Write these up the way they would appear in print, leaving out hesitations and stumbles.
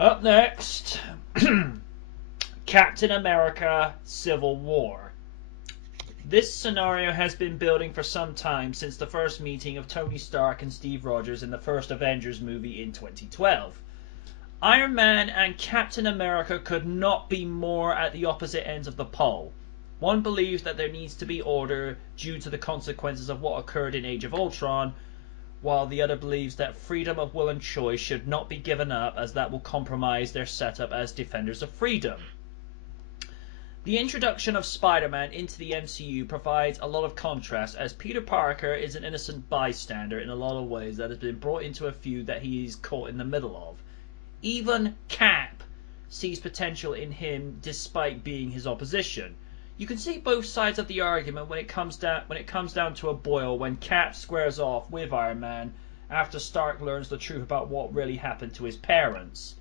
Up next, Captain America Civil War. This scenario has been building for some time since the first meeting of Tony Stark and Steve Rogers in the first Avengers movie in 2012. Iron Man and Captain America could not be more at the opposite ends of the pole. One believes that there needs to be order due to the consequences of what occurred in Age of Ultron, while the other believes that freedom of will and choice should not be given up, as that will compromise their setup as defenders of freedom. The introduction of Spider-Man into the MCU provides a lot of contrast, as Peter Parker is an innocent bystander in a lot of ways that has been brought into a feud that he is caught in the middle of. Even Cap sees potential in him despite being his opposition. You can see both sides of the argument when it comes down to a boil, when Cap squares off with Iron Man after Stark learns the truth about what really happened to his parents.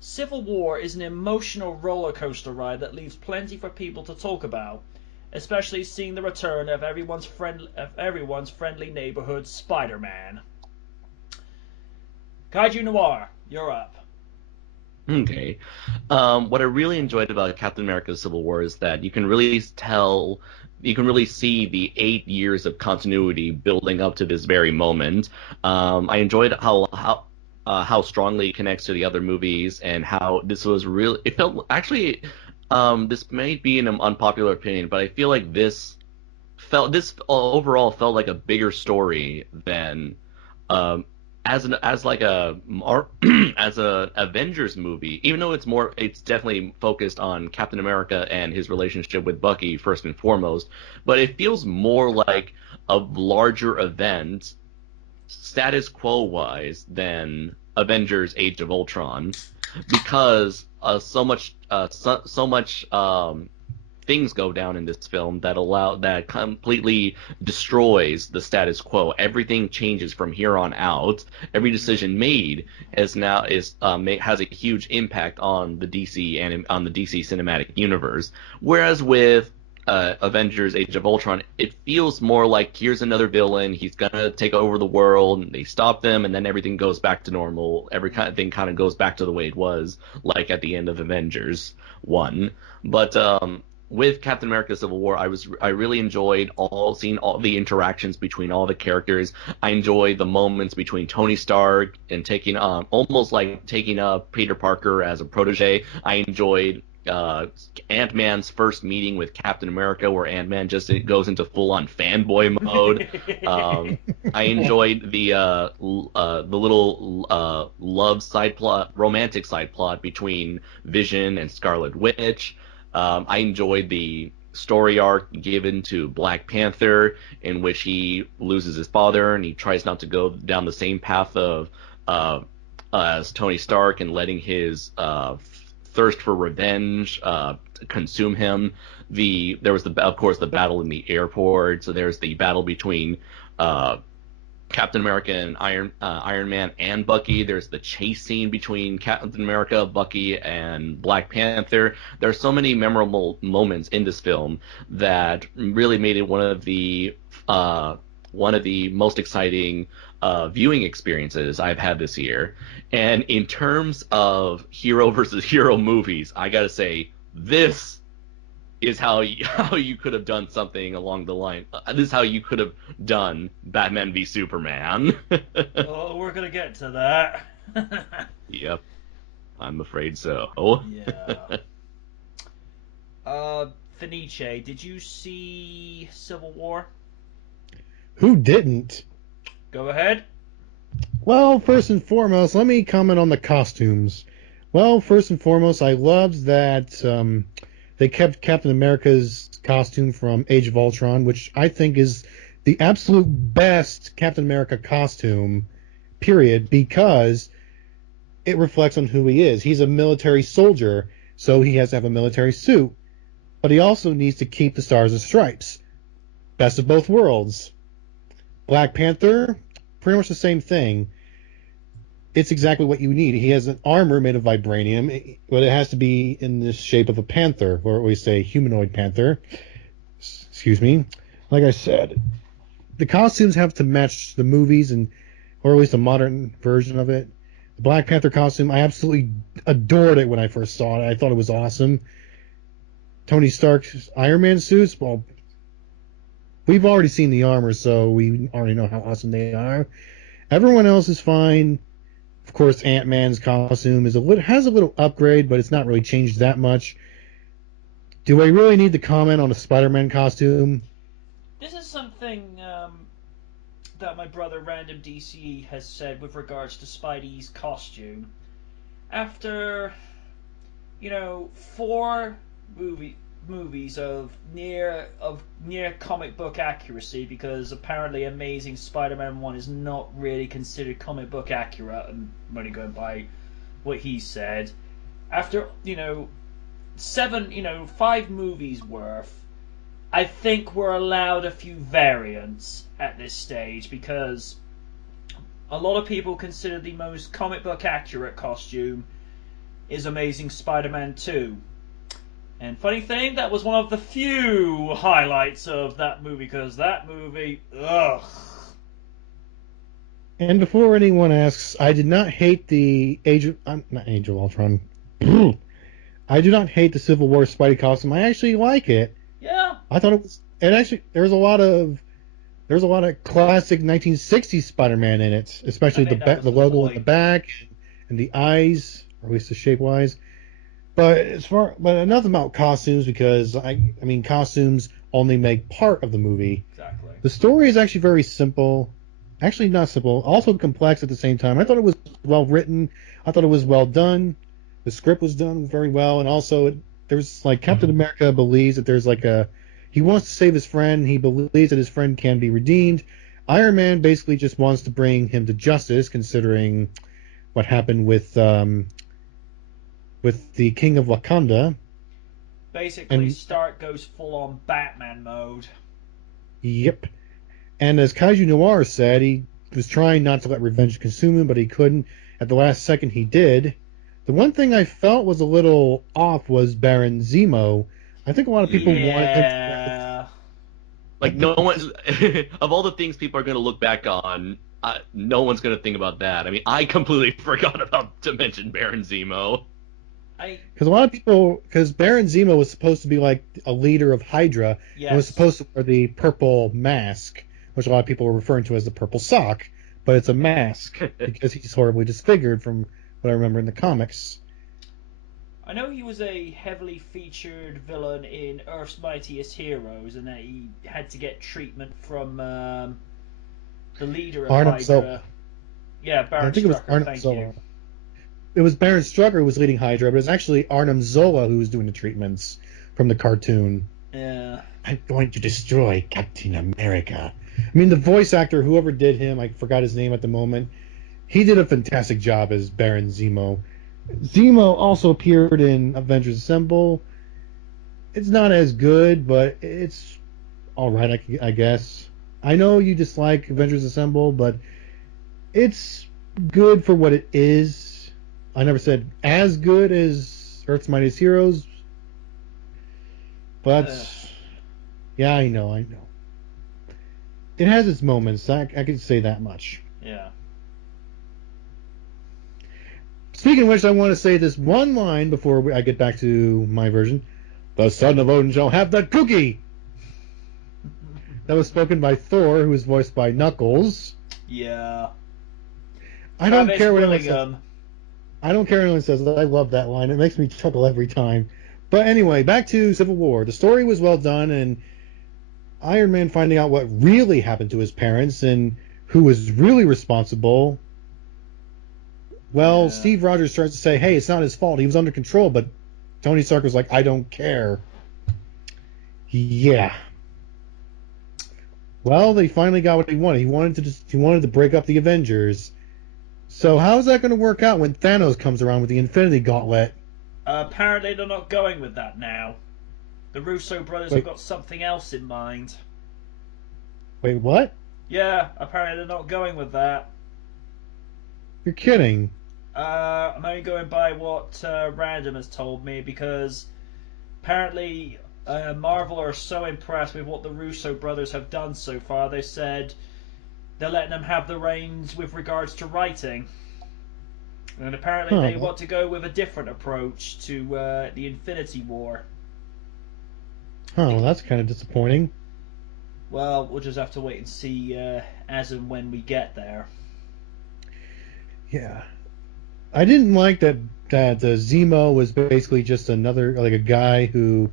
Civil War is an emotional roller coaster ride that leaves plenty for people to talk about, especially seeing the return of everyone's friendly neighborhood Spider-Man. Kaiju Noir, you're up. Okay. What I really enjoyed about Captain America Civil War is that you can really see the 8 years of continuity building up to this very moment. I enjoyed how strongly it connects to the other movies, and how this was really. It felt actually. This may be an unpopular opinion, but I feel like this overall felt like a bigger story than as like a as a Avengers movie, even though it's definitely focused on Captain America and his relationship with Bucky first and foremost, but it feels more like a larger event status quo wise than Avengers Age of Ultron, because so much things go down in this film that completely destroys the status quo. Everything changes from here on out. Every decision made has a huge impact on the DC and on the DC cinematic universe. Whereas with Avengers Age of Ultron, it feels more like here's another villain, he's gonna take over the world, and they stop them, and then everything goes back to normal. Everything kind of goes back to the way it was, like at the end of Avengers 1. But with Captain America Civil War, I really enjoyed seeing all the interactions between all the characters. I enjoyed the moments between Tony Stark and taking almost like taking up Peter Parker as a protege. I enjoyed Ant-Man's first meeting with Captain America, where Ant-Man just goes into full-on fanboy mode. I enjoyed the little romantic side plot between Vision and Scarlet Witch. I enjoyed the story arc given to Black Panther, in which he loses his father and he tries not to go down the same path of as Tony Stark, and letting his thirst for revenge consume him. There was of course the battle in the airport. So there's the battle between Captain America and Iron Man and Bucky. There's the chase scene between Captain America, Bucky, and Black Panther. There are so many memorable moments in this film that really made it one of the most exciting viewing experiences I've had this year. And in terms of hero versus hero movies, I gotta say, this is how you could have done something along the line. This is how you could have done Batman v Superman. Oh, we're gonna get to that. Yep, I'm afraid so. Yeah. Fenice, did you see Civil War? Who didn't? Go ahead. Well, first and foremost, let me comment on the costumes. Well, first and foremost, I loved that they kept Captain America's costume from Age of Ultron, which I think is the absolute best Captain America costume, period, because it reflects on who he is. He's a military soldier, so he has to have a military suit, but he also needs to keep the Stars and Stripes. Best of both worlds. Black Panther, pretty much the same thing. It's exactly what you need. He has an armor made of vibranium, but it has to be in the shape of a panther, or we say humanoid panther. Excuse me. Like I said, the costumes have to match the movies, or at least a modern version of it. The Black Panther costume, I absolutely adored it when I first saw it. I thought it was awesome. Tony Stark's Iron Man suits, well, we've already seen the armor, so we already know how awesome they are. Everyone else is fine. Of course, Ant-Man's costume has a little upgrade, but it's not really changed that much. Do I really need to comment on a Spider-Man costume? This is something that my brother Random DCE has said with regards to Spidey's costume. After, 4 movies of near comic book accuracy, because apparently Amazing Spider-Man 1 is not really considered comic book accurate, and I'm only going by what he said. After 5 movies worth, I think we're allowed a few variants at this stage, because a lot of people consider the most comic book accurate costume is Amazing Spider-Man 2. And funny thing, that was one of the few highlights of that movie, because that movie, ugh. And before anyone asks, I did not hate not Age of Ultron. I do not hate the Civil War Spidey costume. I actually like it. Yeah. I thought it was, and actually there's a lot of classic 1960s Spider-Man in it, especially the logo on the back and the eyes, or at least the shape-wise. But enough about costumes, because I mean costumes only make part of the movie. Exactly. The story is actually very simple. Actually, not simple. Also complex at the same time. I thought it was well written. I thought it was well done. The script was done very well, and also there's Captain America believes that he wants to save his friend. He believes that his friend can be redeemed. Iron Man basically just wants to bring him to justice, considering what happened with the King of Wakanda. Basically, Stark goes full on Batman mode. Yep. And as Kaiju Noir said, he was trying not to let revenge consume him, but he couldn't. At the last second, he did. The one thing I felt was a little off was Baron Zemo. I think a lot of people wanted him to... No one, of all the things people are going to look back on, no one's going to think about that. I mean, I completely forgot to mention Baron Zemo. Because Baron Zemo was supposed to be like a leader of Hydra, yes, and was supposed to wear the purple mask, which a lot of people were referring to as the purple sock, but it's a mask because he's horribly disfigured from what I remember in the comics. I know he was a heavily featured villain in Earth's Mightiest Heroes, and that he had to get treatment from the leader of Arnim Hydra. Zola. Yeah, Baron I think it was Strucker, Arnim thank Zola. you. It was Baron Strucker who was leading Hydra, but it's actually Arnim Zola who was doing the treatments from the cartoon. Yeah. I'm going to destroy Captain America. I mean, the voice actor, whoever did him, I forgot his name at the moment, he did a fantastic job as Baron Zemo. Zemo also appeared in Avengers Assemble. It's not as good, but it's alright, I guess. I know you dislike Avengers Assemble, but it's good for what it is. I never said as good as Earth's Mightiest Heroes, but yeah, I know. It has its moments. I can say that much. Yeah. Speaking of which, I want to say this one line before I get back to my version. The son of Odin shall have that cookie! That was spoken by Thor, who was voiced by Knuckles. Yeah. I don't care what anyone says. I don't care what anyone says. I love that line. It makes me chuckle every time. But anyway, back to Civil War. The story was well done, and Iron Man finding out what really happened to his parents and who was really responsible. Well, yeah. Steve Rogers starts to say, hey, it's not his fault. He was under control, but Tony Stark was like, I don't care. Yeah. Well, they finally got what he wanted. He wanted to break up the Avengers. So how's that going to work out when Thanos comes around with the Infinity Gauntlet? Apparently they're not going with that now. The Russo brothers have got something else in mind. Wait, what? Yeah, apparently they're not going with that. You're kidding. I'm only going by what Random has told me, because apparently Marvel are so impressed with what the Russo brothers have done so far, they said they're letting them have the reins with regards to writing. And apparently they want to go with a different approach to the Infinity War. Oh, well, that's kind of disappointing. Well, we'll just have to wait and see as and when we get there. Yeah. I didn't like that Zemo was basically just another, like a guy who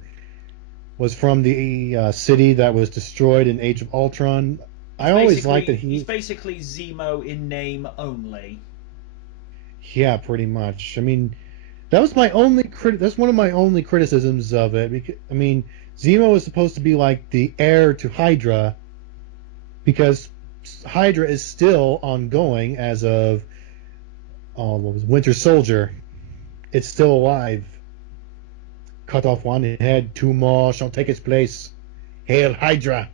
was from the city that was destroyed in Age of Ultron. I always liked that he's basically Zemo in name only. Yeah, pretty much. I mean, that was my only that's one of my only criticisms of it. Because, I mean, Zemo is supposed to be like the heir to Hydra, because Hydra is still ongoing as of what was Winter Soldier. It's still alive. Cut off one head, two more shall take its place. Hail Hydra!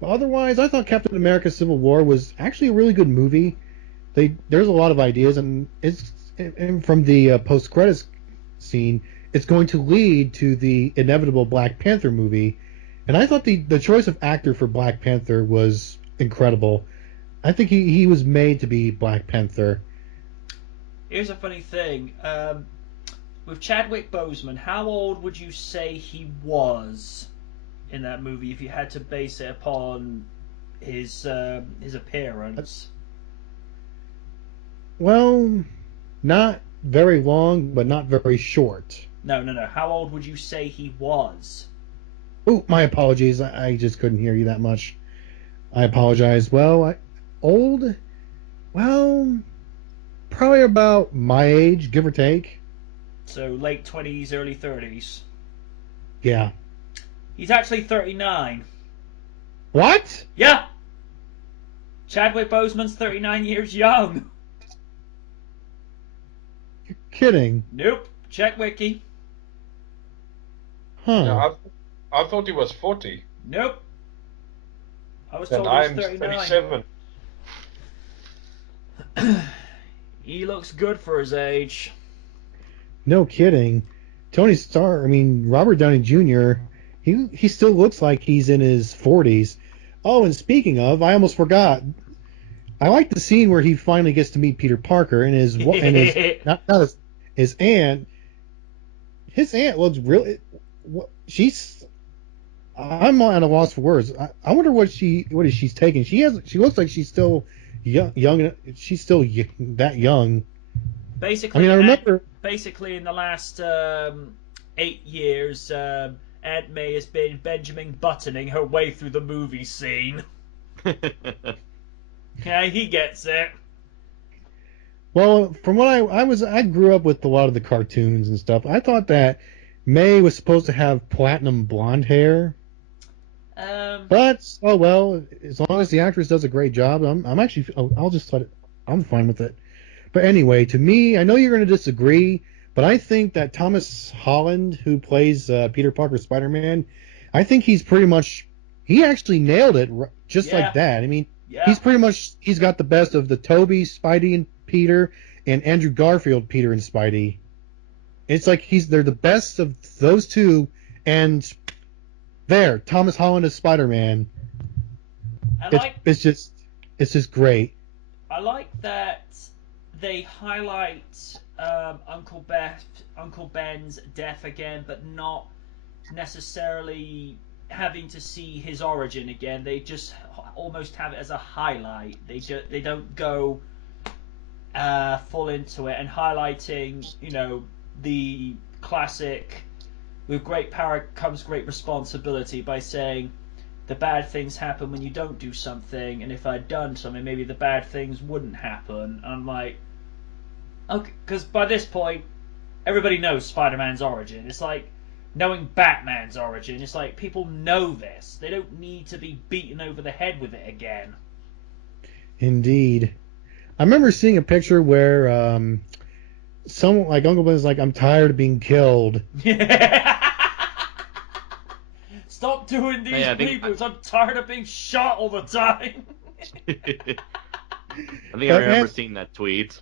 But otherwise, I thought Captain America: Civil War was actually a really good movie. There's a lot of ideas, and from the post credits scene, it's going to lead to the inevitable Black Panther movie. And I thought the choice of actor for Black Panther was incredible. I think he was made to be Black Panther. Here's a funny thing. With Chadwick Boseman, how old would you say he was in that movie if you had to base it upon his appearance? Well, not very long, but not very short. No. How old would you say he was? Oh, my apologies. I just couldn't hear you that much. I apologize. Well, old? Well, probably about my age, give or take. So late 20s, early 30s. Yeah. He's actually 39. What? Yeah. Chadwick Boseman's 39 years young. You're kidding. Nope. Check Wiki. Huh. No, I thought he was 40. Nope. I was Then told he was I'm 39. 37. He looks good for his age. No kidding. Tony Stark, Robert Downey Jr., he still looks like he's in his 40s. Oh, and speaking of, I almost forgot. I like the scene where he finally gets to meet Peter Parker and his not his aunt. His aunt looks really. I'm at a loss for words. I wonder what she's taking. She looks like she's still young. She's still that young. Basically, I remember. Basically, in the last 8 years, Aunt May has been Benjamin Buttoning her way through the movie scene. Yeah, he gets it. Well, from what I grew up with a lot of the cartoons and stuff. I thought that May was supposed to have platinum blonde hair. But oh well, as long as the actress does a great job, I'm fine with it. But anyway, to me, I know you're going to disagree, but I think that Thomas Holland, who plays Peter Parker Spider-Man, I think he actually nailed it just like that. He's got the best of the Tobey, Spidey, and Peter, and Andrew Garfield, Peter and Spidey. It's like they're the best of those two, and there, Thomas Holland is Spider-Man. It's just great. I like that they highlight Uncle Ben's death again, but not necessarily having to see his origin again. They just almost have it as a highlight. They don't go full into it and highlighting, the classic "with great power comes great responsibility" by saying the bad things happen when you don't do something, and if I'd done something, maybe the bad things wouldn't happen. I'm like, okay, because by this point, everybody knows Spider-Man's origin. It's like knowing Batman's origin. It's like people know this. They don't need to be beaten over the head with it again. Indeed. I remember seeing a picture where someone like Uncle Ben is like, "I'm tired of being killed." Stop doing these reboots. I'm tired of being shot all the time. I think I remember seeing that tweet.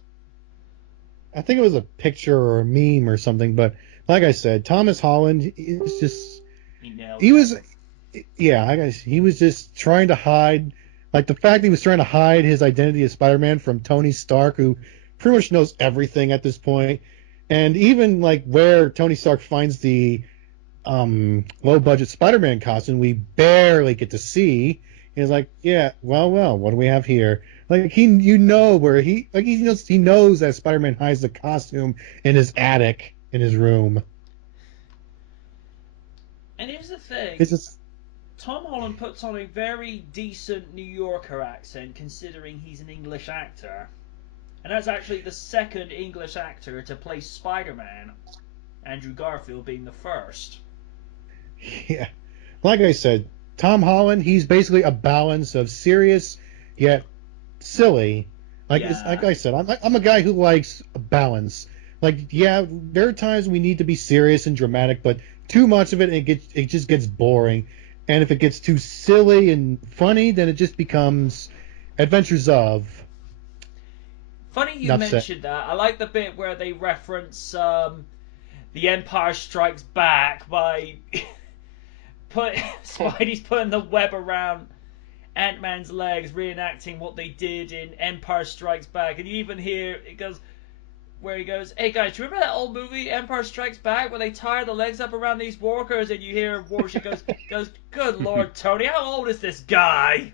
I think it was a picture or a meme or something, but like I said, Thomas Holland is just he was just trying to hide Like the fact that he was trying to hide his identity as Spider-Man from Tony Stark, who pretty much knows everything at this point, and even like where Tony Stark finds the low-budget Spider-Man costume, we barely get to see. He's like, yeah, well, what do we have here? Like he knows that Spider-Man hides the costume in his attic in his room. And here's the thing. It's just Tom Holland puts on a very decent New Yorker accent, considering he's an English actor. And that's actually the second English actor to play Spider-Man, Andrew Garfield being the first. yeah, like I said, Tom Holland, he's basically a balance of serious yet silly. Like like I said, I'm a guy who likes a balance. Like, yeah, there are times we need to be serious and dramatic, but too much of it, it just gets boring. And if it gets too silly and funny, then it just becomes Adventures of. Funny you mentioned that. I like the bit where they reference The Empire Strikes Back by Spidey's putting the web around Ant-Man's legs, reenacting what they did in Empire Strikes Back. And you even hear he goes, hey guys, do you remember that old movie Empire Strikes Back where they tie the legs up around these walkers? And you hear Warship goes, good Lord, Tony, how old is this guy?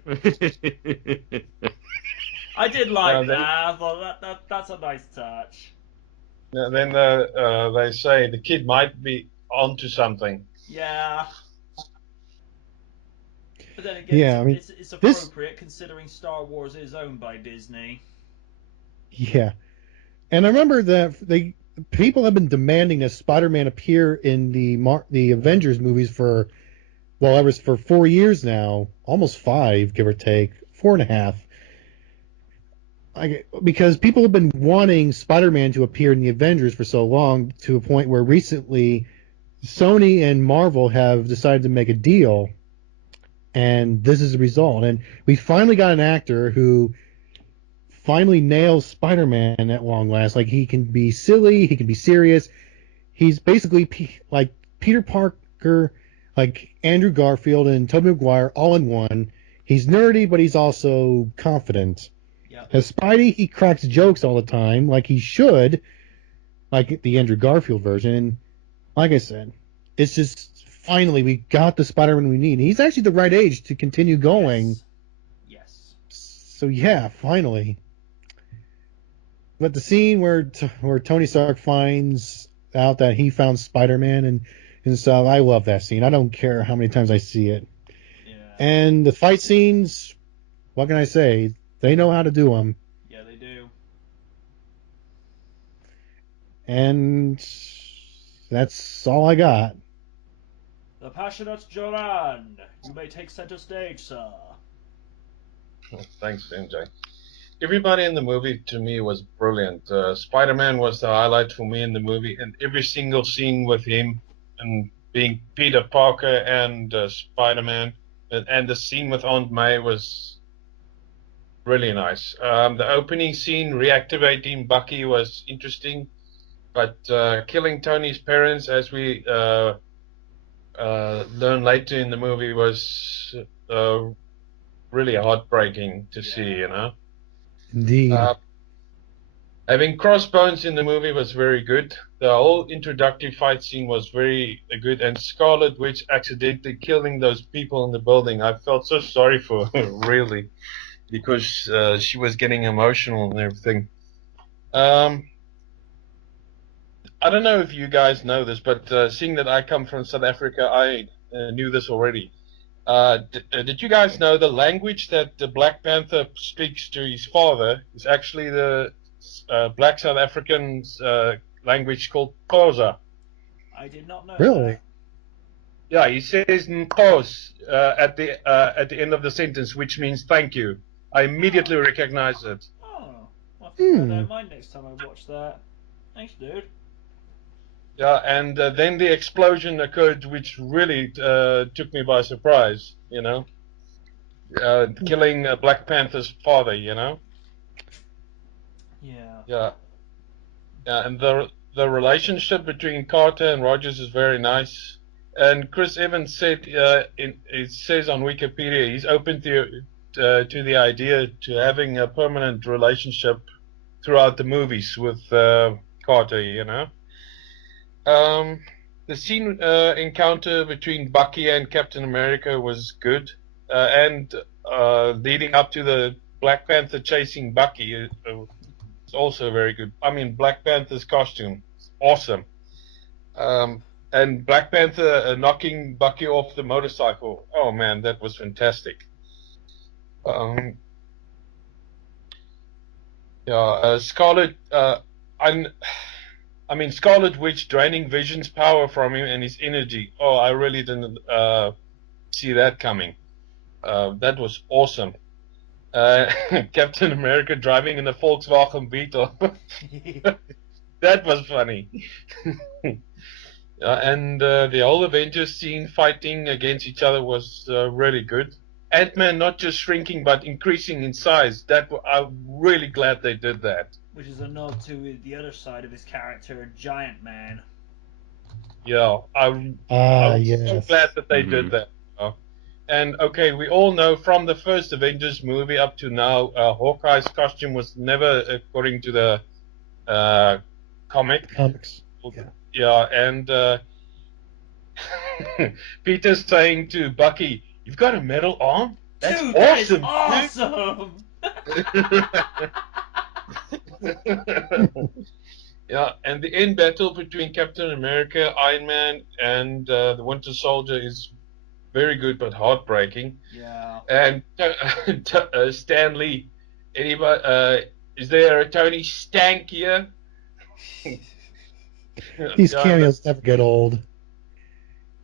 I did like that. I thought that's a nice touch. Yeah, then they say the kid might be onto something. Yeah. But then again, it's appropriate considering Star Wars is owned by Disney. Yeah. And I remember that people have been demanding that Spider-Man appear in the Avengers movies for 4 years now, almost 5, give or take, 4.5. Because people have been wanting Spider-Man to appear in the Avengers for so long, to a point where recently Sony and Marvel have decided to make a deal, and this is the result. And we finally got an actor who finally nails Spider-Man at long last. Like, he can be silly, he can be serious. He's basically like Peter Parker, like Andrew Garfield and Tobey Maguire all in one. He's nerdy, but he's also confident. Yep. As Spidey, he cracks jokes all the time, like he should, like the Andrew Garfield version. And like I said, it's just finally we got the Spider-Man we need. He's actually the right age to continue going. Yes. So yeah, finally. But the scene where Tony Stark finds out that he found Spider-Man and stuff, I love that scene. I don't care how many times I see it. Yeah. And the fight scenes, what can I say? They know how to do them. Yeah, they do. And that's all I got. The passionate Joran, you may take center stage, sir. Thanks, MJ. Everybody in the movie, to me, was brilliant. Spider-Man was the highlight for me in the movie, and every single scene with him and being Peter Parker and Spider-Man, and the scene with Aunt May was really nice. The opening scene, reactivating Bucky, was interesting, but killing Tony's parents, as we learn later in the movie, was really heartbreaking to see, you know. Indeed. Having Crossbones in the movie was very good. The whole introductory fight scene was very good, and Scarlet Witch accidentally killing those people in the building, I felt so sorry for her, really, because she was getting emotional and everything. I don't know if you guys know this, but seeing that I come from South Africa, I knew this already. Did you guys know the language that the Black Panther speaks to his father is actually the Black South African's language called Xhosa? I did not know. Really? That. Yeah, he says Nkos at the end of the sentence, which means thank you. I immediately recognize it. Oh, I'll have to bear that in mind next time I watch that. Thanks, dude. Yeah, and then the explosion occurred, which really took me by surprise, you know. Killing Black Panther's father, you know. Yeah. Yeah. Yeah, and the relationship between Carter and Rogers is very nice. And Chris Evans said, it says on Wikipedia, he's open to to the idea to having a permanent relationship throughout the movies with Carter, you know. The scene encounter between Bucky and Captain America was good, and leading up to the Black Panther chasing Bucky is also very good. I mean, Black Panther's costume is awesome. And Black Panther knocking Bucky off the motorcycle. Oh man, that was fantastic. Scarlet. I mean, Scarlet Witch draining Vision's power from him and his energy. Oh, I really didn't see that coming. That was awesome. Captain America driving in a Volkswagen Beetle. That was funny. And the whole Avengers scene fighting against each other was really good. Ant-Man not just shrinking but increasing in size. I'm really glad they did that. Which is a nod to the other side of his character, Giant Man. Yeah, I'm yes. so glad that they did that. And okay, we all know from the first Avengers movie up to now, Hawkeye's costume was never according to the comics. Yeah, and Peter's saying to Bucky, "You've got a metal arm? That's Dude, awesome! That is awesome!" Yeah, and the end battle between Captain America, Iron Man, and the Winter Soldier is very good but heartbreaking. Yeah. And Stan Lee, anybody? Is there a Tony Stank here? These cameos never get old.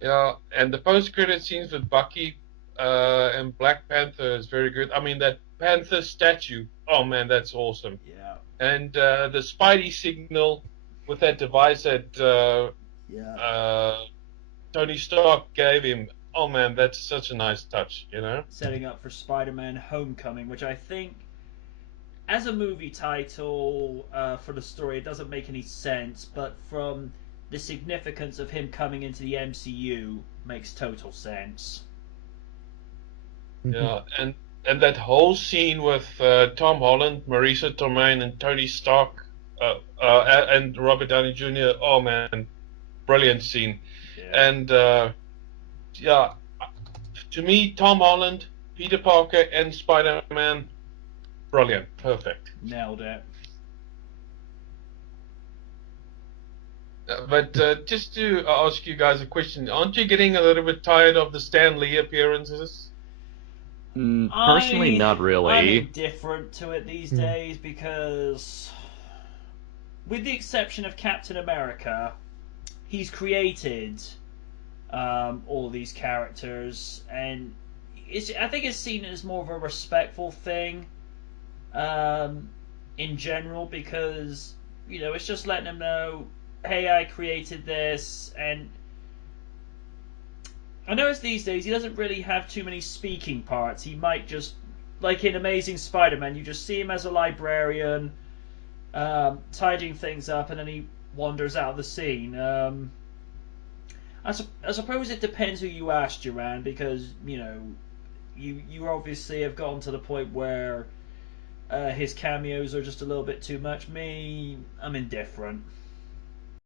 Yeah, and the post-credit scenes with Bucky and Black Panther is very good. I mean, that Panther statue, oh man, that's awesome. Yeah. And the Spidey signal with that device that Tony Stark gave him, oh man, that's such a nice touch, you know? Setting up for Spider-Man Homecoming, which I think, as a movie title for the story, it doesn't make any sense, but from the significance of him coming into the MCU, makes total sense. Yeah, and that whole scene with Tom Holland, Marisa Tomei, and Tony Stark, and Robert Downey Jr., oh man, brilliant scene. Yeah. And to me, Tom Holland, Peter Parker, and Spider-Man, brilliant, perfect. Nailed it. But just to ask you guys a question, aren't you getting a little bit tired of the Stan Lee appearances? Personally, not really. I'm indifferent to it these days because, with the exception of Captain America, he's created all these characters, and I think it's seen as more of a respectful thing in general, because it's just letting them know, hey, I created this. And I notice these days he doesn't really have too many speaking parts. He might just, like in Amazing Spider-Man, you just see him as a librarian tidying things up, and then he wanders out of the scene. I suppose it depends who you ask, Duran, because you obviously have gotten to the point where his cameos are just a little bit too much. Me, I'm indifferent.